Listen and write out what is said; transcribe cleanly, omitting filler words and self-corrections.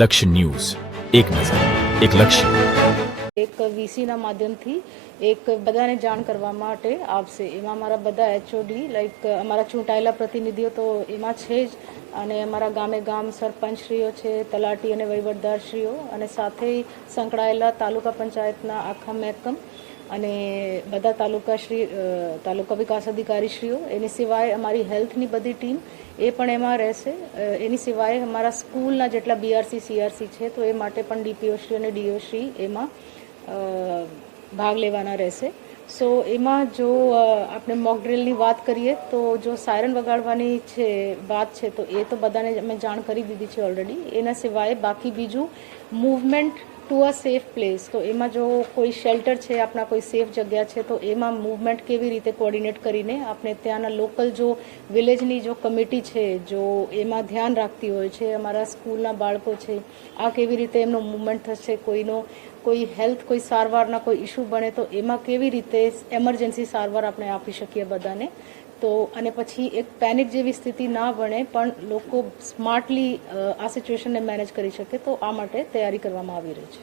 લક્ષ્ય ન્યૂઝ, એક નજર, એક લક્ષ્ય. એક વીસીના માધ્યમથી એક બધાને જાણ કરવા માટે આવશે. એમાં અમારા બધા એચઓડી લાઈક અમારા ચૂંટાયેલા પ્રતિનિધિઓ તો એમાં છે જ, અને અમારા ગામે ગામ સરપંચશ્રીઓ છે, તલાટી અને વહીવટદારશ્રીઓ, અને સાથે સંકળાયેલા તાલુકા પંચાયતના આખા મહેકમ અને બધા તાલુકા વિકાસ અધિકારીશ્રીઓ. એની સિવાય અમારી હેલ્થની બધી ટીમ એ પણ એમાં રહેશે. એની સિવાય અમારા સ્કૂલના જેટલા બીઆરસી સીઆરસી છે તો એ માટે પણ ડીપીઓશ્રી અને ડીઓશ્રી એમાં ભાગ લેવાના રહેશે. સો એમાં જો આપણે મોક ડ્રિલની વાત કરીએ તો જો સાયરન વગાડવાની છે વાત છે તો એ તો બધાને અમે જાણ કરી દીધી છે ઓલરેડી. એના સિવાય બાકી બીજું movement to a safe place, તો એમાં જો કોઈ શેલ્ટર છે, આપણા કોઈ સેફ જગ્યા છે, તો એમાં મૂવમેન્ટ કેવી રીતે કોર્ડિનેટ કરીને આપણે ત્યાંના લોકલ જો વિલેજની જો કમિટી છે જો એમાં ધ્યાન રાખતી હોય છે, અમારા સ્કૂલના બાળકો છે, આ કેવી રીતે એમનો મૂવમેન્ટ થશે, કોઈ હેલ્થ કોઈ સારવારના કોઈ ઇસ્યુ બને તો એમાં કેવી રીતે એમરજન્સી સારવાર આપણે આપી શકીએ બધાને. તો અને પછી એક પેનિક જેવી સ્થિતિ ના બને પણ લોકો સ્માર્ટલી આ સિચ્યુએશનને મેનેજ કરી શકે, તો આ માટે તૈયારી કરવામાં આવી રહી છે.